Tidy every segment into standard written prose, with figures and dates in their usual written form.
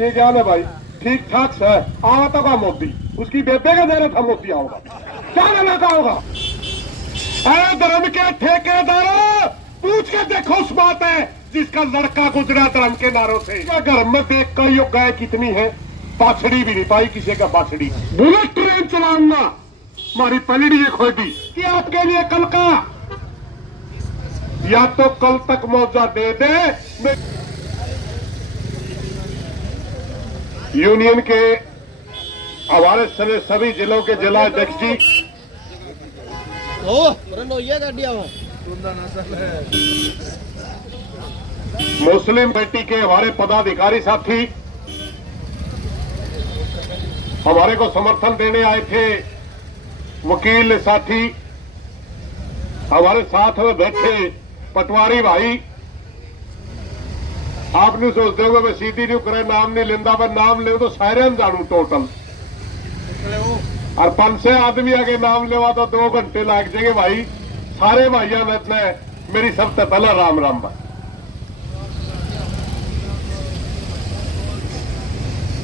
के क्या है भाई, ठीक ठाक से आवा तो का मोदी, उसकी बेबे का दे रहा था मोदी आओगा, क्या लेना का होगा। अरे धर्म के ठेकेदार, पूछ के देखो उस बात है जिसका लड़का गुजरा धर्म के नारों से। क्या घर में देख कर यो गाय कितनी है, बाछड़ी भी नहीं पाई किसी का बाछड़ी। बुलेट ट्रेन चलाऊंगा, हमारी पलड़ी खोदी कि आपके लिए कल का, या तो कल तक मुआवजा दे दे। यूनियन के हमारे सभी जिलों के जिला अध्यक्ष जी, मुस्लिम पार्टी के हमारे पदाधिकारी साथी हमारे को समर्थन देने आए थे, वकील साथी हमारे साथ में बैठे पटवारी भाई, आप नहीं सोचते हो मैं सीधी नहीं करे नाम नहीं लेंदा, मैं नाम ले तो सारे हम जानू टोटल, और 500 आदमी आगे नाम लेवा तो 2 घंटे लग जाएंगे भाई। सारे भाइयों ने मेरी सबसे पहला राम राम भाई।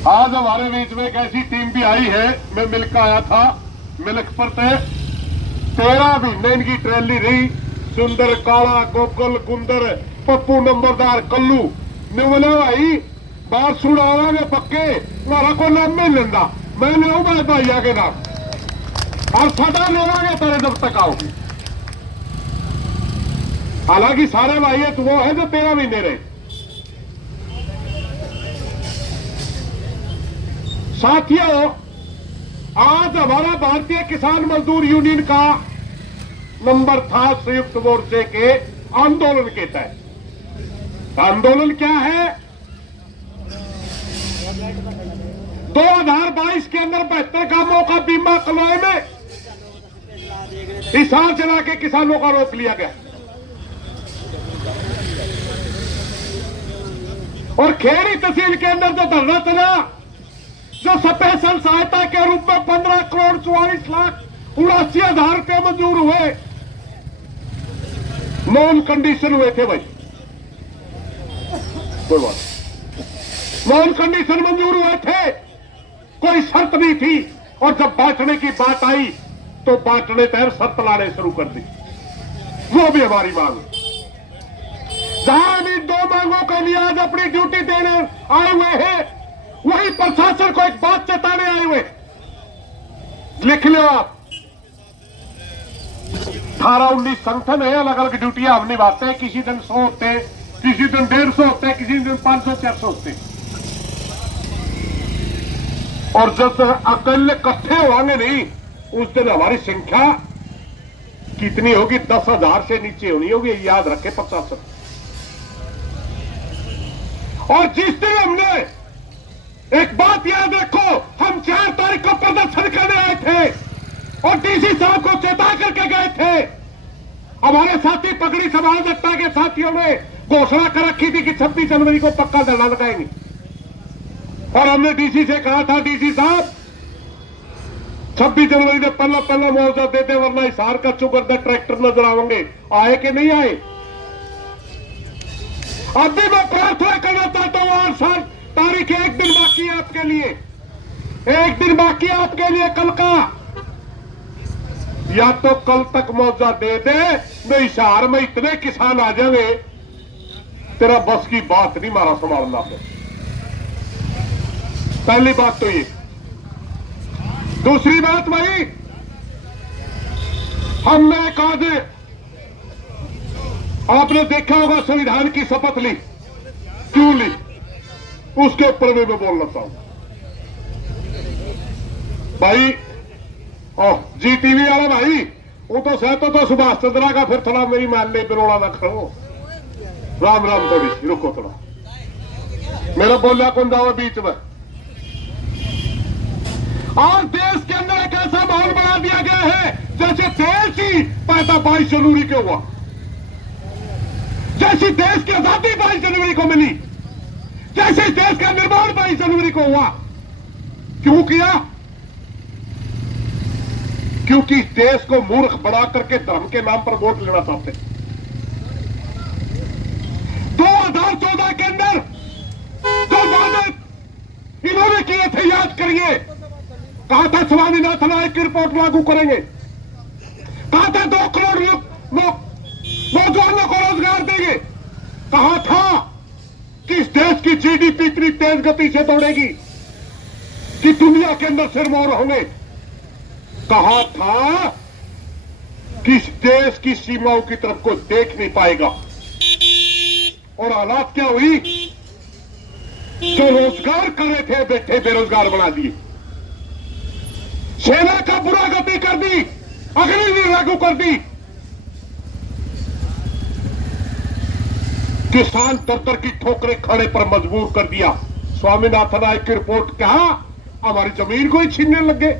आज हमारे बीच में एक ऐसी टीम भी आई है, मैं मिलकर आया था, मिल्क पर 13 महीने इनकी ट्रेली रही, सुंदर काला गोकुल गुंदर पप्पू नंबरदार कल्लू ने बोला भाई बात सुनावागे पक्के, हमारा को नाम नहीं लेंदा, मैं ले मेरे भैया के नाम और सदा लेवागे तेरे जब तक आओगी। हालांकि सारे भाई तो वो है जो 13 महीने रहे। साथियों, आज हमारा भारतीय किसान मजदूर यूनियन का नंबर था संयुक्त मोर्चे के आंदोलन के तहत। आंदोलन क्या है, 2022 के अंदर 72 गांवों का बीमा कलवाए में हिसार चला के किसानों का रोक लिया गया, और खेड़ी तहसील के अंदर जो धरना चला, जो स्पेशल सहायता के रूप में 15 करोड़ 44 लाख 79,000 रुपये मंजूर हुए, नॉन कंडीशन हुए थे भाई, कोई बात नॉन कंडीशन मंजूर हुए थे, कोई शर्त नहीं थी। और जब बांटने की बात आई तो बांटने तहत शर्त लाने शुरू कर दी, वो भी हमारी मांग। जहां हम इन 2 मांगों के लिए आज अपनी ड्यूटी देने आए हुए हैं, वही प्रशासन को एक बात चेताने आए हुए, लिख लो आप, 18-19 संगठन है, अलग अलग ड्यूटियां हम निभाते हैं। किसी दिन 100 होते हैं, किसी दिन 150 होते हैं, किसी दिन 500-400 होते हैं। और जब अकेले इकट्ठे होंगे नहीं, उस दिन हमारी संख्या कितनी होगी, 10,000 से नीचे होनी होगी, याद रखे प्रशासन। और जिस दिन हमने, एक बात याद रखो, हम 4 तारीख को प्रदर्शन करने आए थे और डीसी साहब को चेता करके गए थे। हमारे साथी पगड़ी समाज दत्ता के साथियों ने घोषणा कर रखी थी कि 26 जनवरी को पक्का धरना लगाएंगे, और हमने डीसी से कहा था, डीसी साहब 26 जनवरी ने पहला मुआवजा दे दे, वरना हिसार का चुगरदा ट्रैक्टर नजर आएंगे। आए कि नहीं आए? अब भी मैं प्रार्थना करना चाहता हूं, 8 साल तारीख 1 दिन बाकी है आपके लिए, 1 दिन बाकी है आपके लिए कल का, या तो कल तक मुआवजा दे दे, नहीं हिसार में इतने किसान आ जाएंगे, तेरा बस की बात नहीं मारा संभालना पे। पहली बात तो ये। दूसरी बात भाई, हमने कहा दे, आपने देखा होगा संविधान की शपथ ली, क्यों ली, उसके ऊपर भी मैं बोलना चाहूं भाई। जी टीवी वाला भाई, वो तो सहतो तो सुभाष चंद्रा का, फिर थोड़ा मेरी मान ले, बिरोड़ा ना करो, राम राम थोड़ी रुको, थोड़ा मेरा बोलना कौन जाओ बीच में। और देश के अंदर एक ऐसा माहौल बना दिया गया है जैसे देश ही पैदा 22 जनवरी को हुआ, जैसी देश की आजादी 22 जनवरी को मिली, जैसे देश का निर्माण 22 जनवरी को हुआ। क्यों किया? क्योंकि देश को मूर्ख बना करके धर्म के नाम पर वोट लेना चाहते। 2014 के अंदर जो वादे किए थे याद करिए। कहा था स्वामीनाथन आयोग की रिपोर्ट लागू करेंगे, कहा था 2 करोड़ नौजवानों को रोजगार देंगे, कहा था कि इस देश की जीडीपी इतनी तेज गति से दौड़ेगी कि दुनिया के अंदर सिरमौर होंगे, कहा था कि इस देश की सीमाओं की तरफ कोई देख नहीं पाएगा। और हालात क्या हुई? जो रोजगार कर रहे थे बैठे बेरोजगार बना दिए, सेना का बुरा गति कर दी, अग्निवीर लागू कर दी, किसान दफ्तर की ठोकरें खाने पर मजबूर कर दिया। स्वामीनाथन आयोग की रिपोर्ट कहा हमारी जमीन को ही छीनने लगे।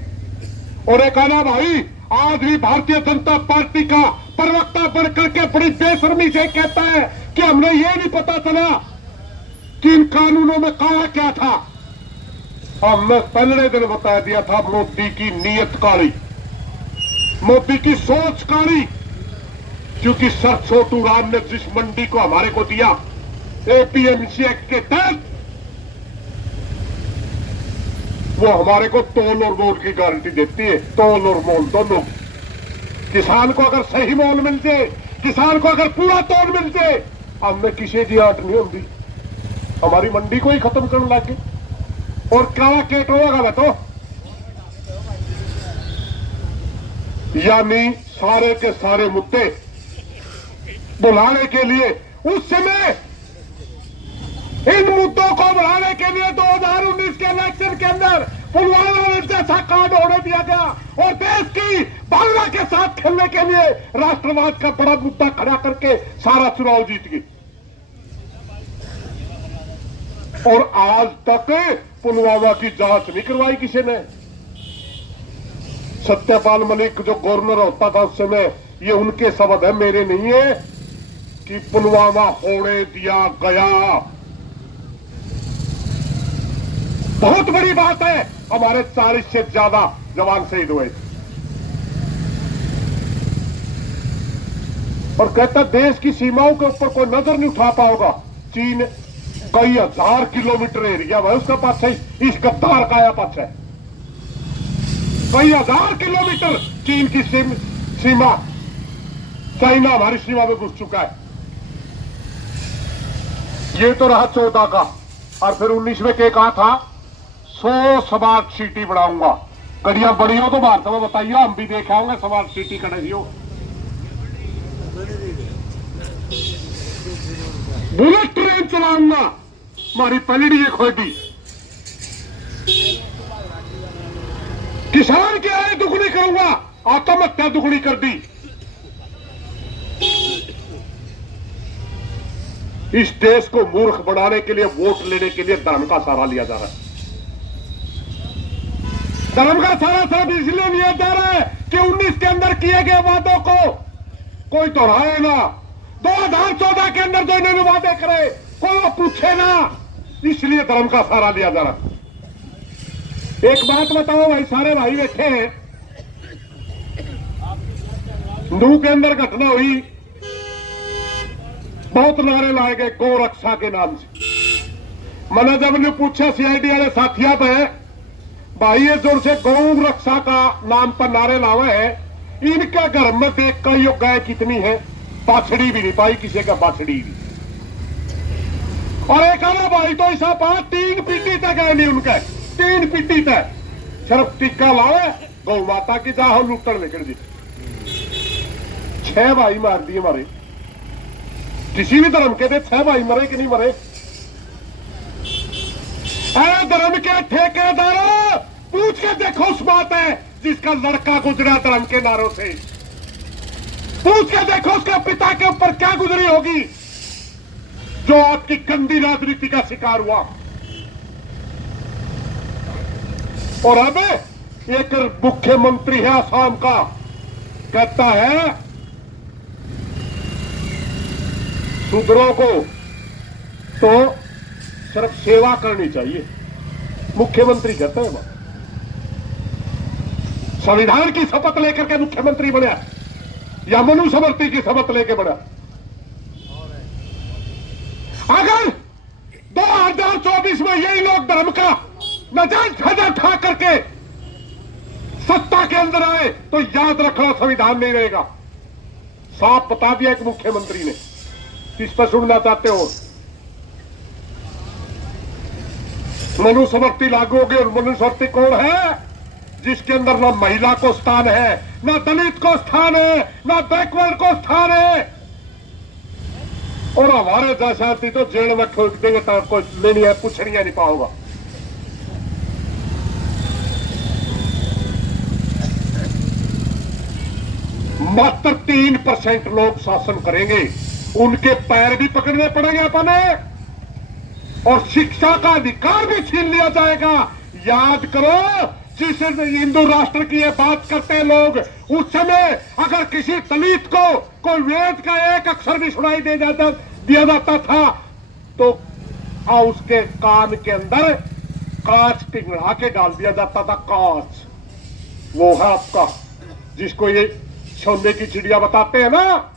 और एक आना भाई आज भी भारतीय जनता पार्टी का प्रवक्ता बढ़कर के बड़ी बेशर्मी से कहता है कि हमने ये नहीं पता चला कि इन कानूनों में कहा क्या था। हमने पहले दिन बता दिया था मोदी की नीयत काली, मोदी की सोच काली, क्योंकि सर छोटू राम ने जिस मंडी को हमारे को दिया एपीएमसी एक्ट के तहत, वो हमारे को तोल और मोल की गारंटी देती है, तोल और मोल दोनों। किसान को अगर सही मोल मिल जाए, किसान को अगर पूरा तोल मिल जाए, हमने किसी की आट नहीं होती, हमारी मंडी को ही खत्म करने लगे। और काला केट होगा मैं तो, यानी सारे के सारे मुद्दे बुलाने के लिए उस समय इन मुद्दों को बढ़ाने के लिए 2019 के इलेक्शन के अंदर पुलवामा में जैसा कांड होने दिया गया और देश की भावना के साथ खेलने के लिए राष्ट्रवाद का बड़ा मुद्दा खड़ा करके सारा चुनाव जीत गई। और आज तक पुलवामा की जांच नहीं करवाई किसी ने। सत्यपाल मलिक जो गवर्नर होता था उस समय, ये उनके शब्द है, मेरे नहीं है, कि पुलवामा होने दिया गया। बहुत बड़ी बात है, हमारे 40 से ज्यादा जवान शहीद हुए। और कहता देश की सीमाओं के ऊपर कोई नजर नहीं उठा पाओगा। चीन कई हजार किलोमीटर एरिया है उसका पास है, इस गद्दार का आया पास है। कई हजार किलोमीटर चीन की सीमा, चाइना हमारी सीमा में घुस चुका है। ये तो रहा 14 का। और फिर 19 में क्या कहा था? 100 स्मार्ट सिटी बनाऊंगा। कड़ियां बड़ी हो तो भारत में बताइए, हम भी देखे होंगे स्मार्ट सिटी कड़ी हो। बुलेट ट्रेन चलाऊंगा, हमारी पलड़ी है खोदी। किसान की आय दुगनी करूंगा, आत्महत्या दुगनी कर दी। इस देश को मूर्ख बनाने के लिए, वोट लेने के लिए धर्म का सहारा लिया जा रहा है। धर्म का सहारा सिर्फ इसलिए लिया जा रहा है कि 19 के अंदर किए गए वादों को कोई दोहराए ना। 2014 के अंदर जो इन्होंने वादे करे कोई वो पूछे ना, इसलिए धर्म का सहारा लिया जा रहा। एक बात बताओ भाई, सारे भाई बैठे हैं, नू के अंदर घटना हुई, बहुत नारे लाए गए गौ रक्षा के नाम से। मैंने जब ने पूछा सीआईडी वाले साथिया पे, भाई ये जोर से गौ रक्षा का नाम पर नारे लावे है, इनके घर में देख कर यो गाय कितनी है, बाछड़ी भी नहीं पाई किसी का, बाछड़ी भी। और एक आना भाई तो ऐसा बात 3 पीटी तक है नहीं उनके, 3 पीटी तक सिर्फ टिक्का लावे गौ माता की जा लुटन निकल दी। 6 भाई मार दिए हमारे, किसी भी धर्म के थे 6 भाई मरे कि नहीं मरे। धर्म के ठेकेदार पूछ के देखो उस बात है जिसका लड़का गुजरा धर्म के नारों से, पूछ के देखो उसके पिता के ऊपर क्या गुजरी होगी जो आपकी गंदी राजनीति का शिकार हुआ। और अब एक मुख्यमंत्री है आसाम का, कहता है शूद्रों को तो सिर्फ सेवा करनी चाहिए। मुख्यमंत्री कहते हैं, संविधान की शपथ लेकर के मुख्यमंत्री बना या मनुस्मृति की शपथ लेके बना। अगर 2024 में यही लोग धर्म का नाजायज फायदा उठा करके सत्ता के अंदर आए तो याद रखना संविधान नहीं रहेगा। साफ बता दिया एक मुख्यमंत्री ने। किस पर सुनना चाहते हो? मनुस्मृति लागू होगी। और मनुस्मृति कौन है? जिसके अंदर ना महिला को स्थान है, ना दलित को स्थान है, ना बैकवर्ड को स्थान है। और हमारे जैसा तो जेल में ठोक देंगे तो कोई लेनी है पूछनी नहीं पाओगा। मात्र 3% लोग शासन करेंगे, उनके पैर भी पकड़ने पड़ेंगे अपने, और शिक्षा का अधिकार भी छीन लिया जाएगा। याद करो, जिस हिंदू राष्ट्र की ये बात करते हैं लोग, उस समय अगर किसी दलित को कोई वेद का एक अक्षर भी सुनाई दिया जाता था तो उसके कान के अंदर कांच पिघला के डाल दिया जाता था। कांच वो है आपका, जिसको ये सोने की चिड़िया बताते हैं ना।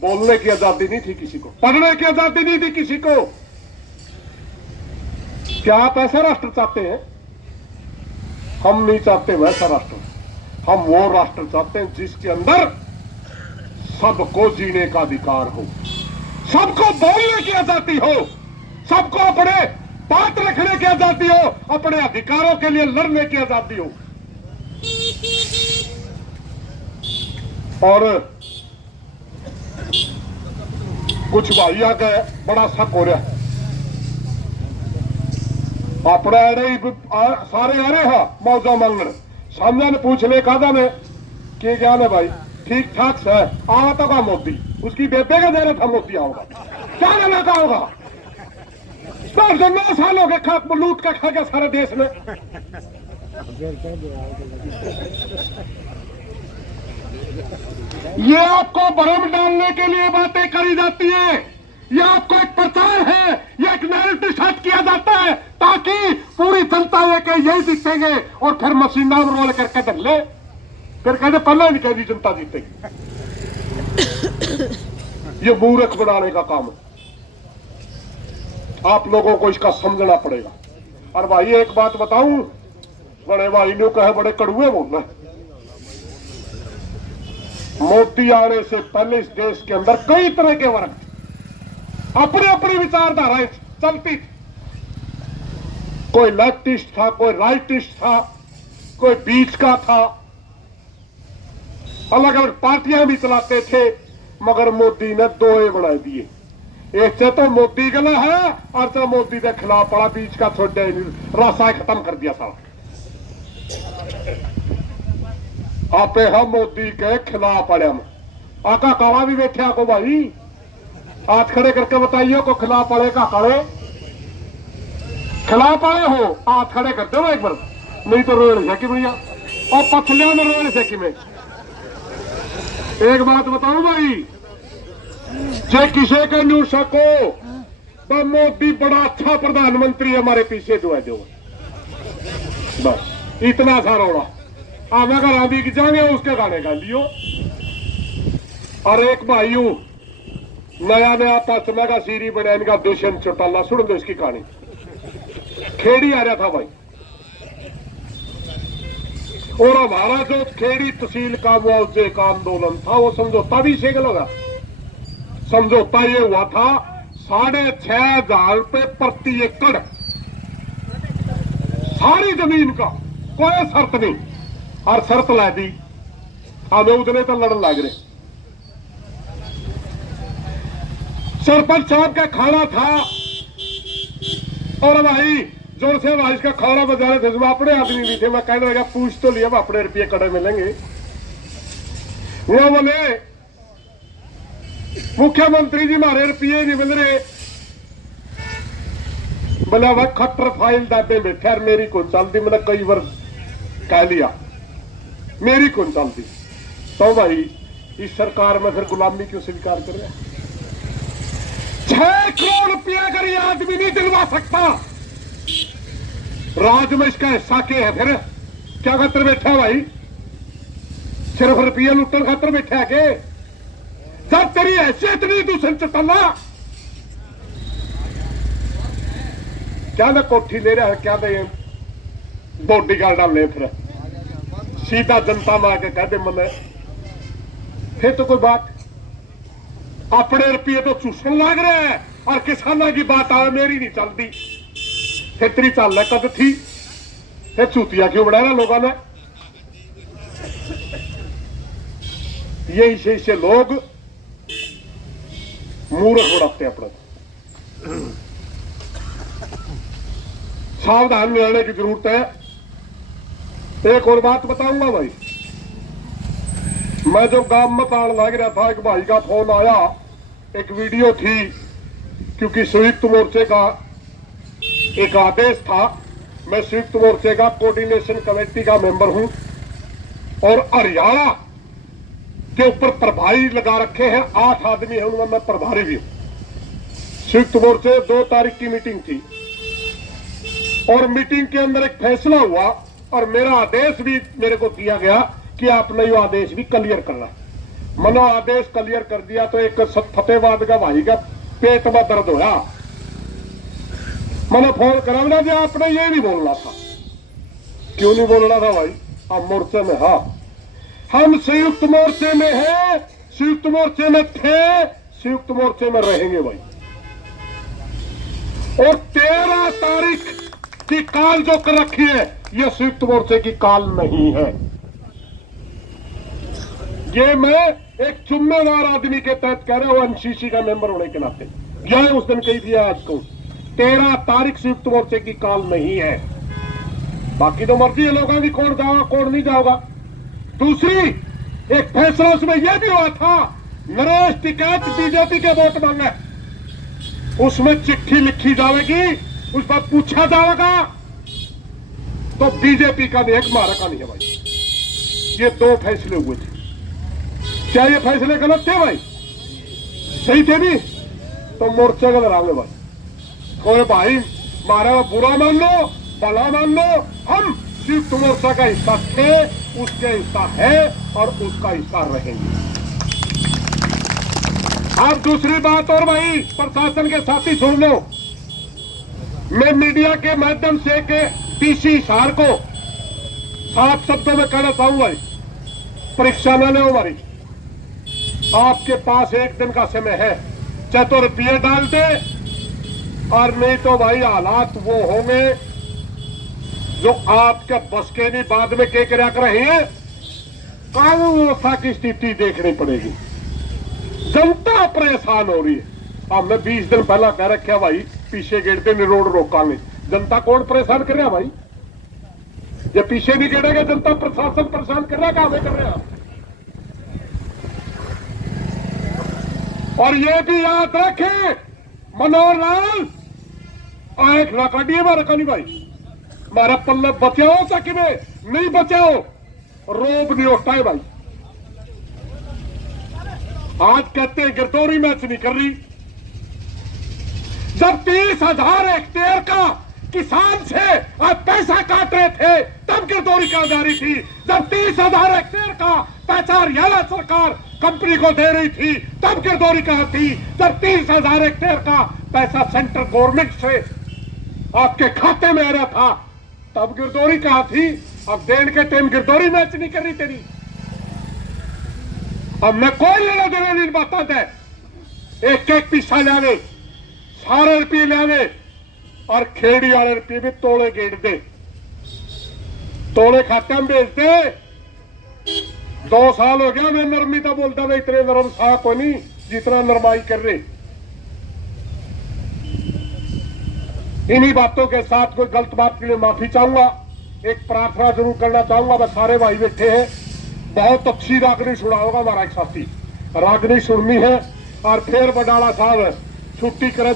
बोलने की आजादी नहीं थी किसी को, पढ़ने की आजादी नहीं थी किसी को। क्या आप ऐसा राष्ट्र चाहते हैं? हम नहीं चाहते वैसा राष्ट्र। हम वो राष्ट्र चाहते हैं जिसके अंदर सबको जीने का अधिकार हो, सबको बोलने की आजादी हो, सबको अपने बात रखने की आजादी हो, अपने अधिकारों के लिए लड़ने की आजादी हो। और कुछ भाइयों का बड़ा शक हो रहा है। अपने सारे आ रहे हैं मौजा मंगल। सामने ने पूछ ले कहा मैं कि क्या है भाई, ठीक ठाक से आवा तो का मोदी, उसकी बेबे का दे रहा था मोदी आओगा, क्या कहना का होगा? 9 साल हो गए खा लूट का खा गया सारे देश में। ये आपको भ्रम डालने के लिए बातें करी जाती है। ये आपको एक प्रचार है, ये एक नैरेटिव सेट किया जाता है ताकि पूरी जनता ये के यही जीतेंगे और फिर मशीना रोल करके डर ले, फिर कहते पहले नहीं कह जनता जीतेगी। ये मूर्ख बनाने का काम है। आप लोगों को इसका समझना पड़ेगा। और भाई एक बात बताऊं, बड़े भाई ने कहे बड़े कड़ुए बोलना। मोदी आने से पहले इस देश के अंदर कई तरह के वर्ग अपनी अपनी विचारधाराएं चलती थी। कोई लेफ्टिस्ट था, कोई राइटिस्ट था, कोई बीच का था, अलग अलग पार्टियां भी चलाते थे। मगर मोदी ने 2 बना दिए। एक से तो मोदी गला है और तो मोदी के खिलाफ पड़ा, बीच का छोटे रास्ता खत्म कर दिया सारा। आपे हम मोदी के खिलाफ पड़े। हम आका काला भी बैठे को भाई, हाथ खड़े करके बताइए को खिलाफ पड़े का खड़े खिलाफ आए हो, हाथ खड़े कर दो एक बार, नहीं तो रोड से कि भैया और पथलिया में रोड से कि में। एक बात बताऊं भाई, जे किसी का न्यू सको तो मोदी बड़ा अच्छा प्रधानमंत्री हमारे पीछे जो है जो, बस इतना सा रोड़ा। आप अगर आंधी की जाएंगे उसके गाने गा लियो। और एक भाइयों नया नया पश्चिमा का सीरी बना इनका दुष्यंत चौटाला, सुन दो इसकी कहानी। खेड़ी आ रहा था भाई, और हमारा जो खेड़ी तहसील का मुआवजे का आंदोलन था वो समझौता भी शेख लगा। समझौता ये हुआ था 6,500 रुपए प्रति एकड़ सारी जमीन का, कोई शर्त नहीं। और शर्त ला दी, हमें उतने तो लड़न लग रहे। सरपंच साहब का खाना था, और भाई जोर से भाई इसका खाना बजा रहे थे। अपने आदमी भी थे, मैं कहने लगा पूछ तो लिया अपने रुपये कड़े मिलेंगे। वो बोले मुख्यमंत्री जी हमारे रुपये नहीं मिल रहे। बोला वह खट्टर फाइल दाबे बैठे और मेरी कौन चलती। मैंने कई बार कह लिया मेरी कौन चलती। तो भाई इस सरकार में फिर गुलामी क्यों स्वीकार कर रहे? 6 करोड़ रुपया अगर ये आदमी नहीं दिलवा सकता, राज में इसका हिस्सा क्या है? फिर क्या खातर बैठा है भाई? सिर्फ रुपया लुटन खातर बैठा है के? जब तेरी हैसियत नहीं तू संचतला, क्या ना कोठी ले रहा है, क्या दे बॉडीगार्ड डाले फिर सीधा जनता में आके कह दे मने, फिर तो कोई बात। अपने रुपये तो चूसन लग रहा है और किसानों की बात आए मेरी नहीं चलती, फिर तेरी चल कद थी, फिर चूतिया क्यों बनाया लोगों ने। यही से लोग मूर्ख उड़ाते अपने। सावधान रहने की जरूरत है। एक और बात बताऊंगा भाई, मैं जो गांव में ताड़ लग रहा था, एक भाई का फोन आया, एक वीडियो थी, क्योंकि संयुक्त मोर्चे का एक आदेश था। मैं संयुक्त मोर्चे का कोऑर्डिनेशन कमेटी का मेंबर हूं और हरियाणा के ऊपर प्रभारी लगा रखे हैं, 8 आदमी हैं, उनमें मैं प्रभारी भी हूं। संयुक्त मोर्चे 2 तारीख की मीटिंग थी और मीटिंग के अंदर एक फैसला हुआ और मेरा आदेश भी मेरे को दिया गया कि आपने ये आदेश भी क्लियर करना। मनो आदेश क्लियर कर दिया तो एक फतेहबाद का भाई का पेट में दर्द होया। मैंने फोन करा ना जी आपने ये नहीं बोलना था। क्यों नहीं बोलना था भाई? हम मोर्चे में, हाँ हम संयुक्त मोर्चे में हैं, संयुक्त मोर्चे में थे, संयुक्त मोर्चे में रहेंगे भाई। और 13 तारीख की काल जो कर रखी है ये संयुक्त मोर्चे की काल नहीं है। ये मैं एक जिम्मेदार आदमी के तहत कह रहा हूं, एनसीसी का मेंबर होने के नाते। यह उस दिन कही थी, आज को 13 तारीख संयुक्त मोर्चे की काल नहीं है। बाकी तो मर्जी है लोगों की, कौन जाओगा कौन नहीं जाओगा। दूसरी एक फैसला उसमें यह भी हुआ था, नरेश टिकैत बीजेपी के वोट मांगे, उसमें चिट्ठी लिखी जाएगी, उस पर पूछा जाएगा तो बीजेपी का नहीं है, हमारा का नहीं है भाई। ये 2 फैसले हुए थे। क्या ये फैसले गलत थे भाई? सही थे नहीं? तो मोर्चे का लड़ाओगे भाई। कोई भाई मारा बुरा मान लो भला मान लो, हम संयुक्त मोर्चा का हिस्सा थे, उसके हिस्सा है और उसका हिस्सा रहेंगे। अब दूसरी बात और भाई प्रशासन के साथी सुन लो, मैं मीडिया के माध्यम से के डीसी हिसार को 7 शब्दों में कहना चाहूंगा, परीक्षा न लो हमारी। आपके पास 1 दिन का समय है, चाहे तो रुपये डाल दे और नहीं तो भाई हालात वो होंगे जो आपके बस के नहीं। बाद में क्या क्या कर रहे हैं, कानून व्यवस्था की स्थिति देखनी पड़ेगी। जनता परेशान हो रही है। अब मैं 20 दिन पहला कह रखा भाई, पीछे गिरते नहीं रोड रोकांगे। जनता कौन परेशान कर रहा भाई? ये पीछे नहीं गिरेगा, जनता प्रशासन परेशान कर रहा, काम कर रहा। और ये भी याद रखें, मनोहर लाल आए काटिए मारा कानी भाई, मारा पल्ले बचाओ सके नहीं बचाओ, रोब नहीं उठता है भाई। आज कहते हैं गिरदौरी मैच नहीं कर रही। जब 30,000 हेक्टेयर का किसान से आप पैसा काट रहे थे तब गिरदौरी कहां जा रही थी? जब 30,000 हेक्टेयर का पैसा हरियाणा सरकार कंपनी को दे रही थी तब गिरदौरी कहां थी? जब 30,000 हेक्टेयर का पैसा सेंट्रल गवर्नमेंट से आपके खाते में आ रहा था तब गिरदौरी कहां थी? अब देने के टाइम गिरदौरी मैच नहीं कर रही तेरी। अब मैं कोई लेना देना नहीं बताता है, एक एक पैसा लावे, सारे रुपये लावे और खेड़ी वाले रुपये भी तोड़े गेट दे, तोड़े खाते में भेज दे। 2 साल हो गया मैं नरमी तो बोलता था, इतने नरम सा को नहीं जितना नरमाई कर रहे। इन्हीं बातों के साथ कोई गलत बात के लिए माफी चाहूंगा। एक प्रार्थना जरूर करना चाहूंगा, बस सारे भाई बैठे हैं, बहुत अच्छी रागनी सुनाओगा हमारा एक साथी, रागनी सुननी है। और फिर बडाला साहब छुट्टी करे